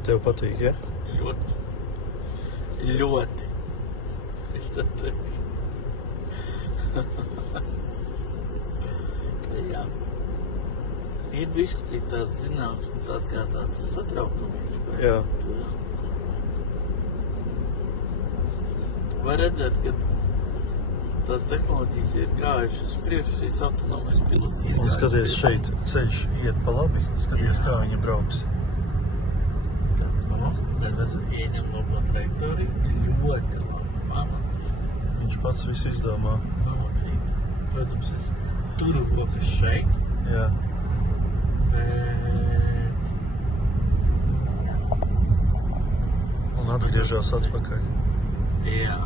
Tad tev patīk, ja? Ļoti. Ļoti. Es tad teikšu. Jā. Ir bišķi tāds zināms, tāds kā tāds satraukumiņš. Jā. Var redzēt, ka tās tehnoloģijas ir gājušas priekš, šīs autonomais pilots ir Un skaties, šeit ceļš iet pa labi, skaties, kā viņi brauks. Ieņem labo trajektoriju, ļoti labi, mamacīt. Viņš pats visu izdomā. Mamacīt. Protams, es turu rokas šeit, Jā. bet... Un atgriežās atpakaļ. Jā.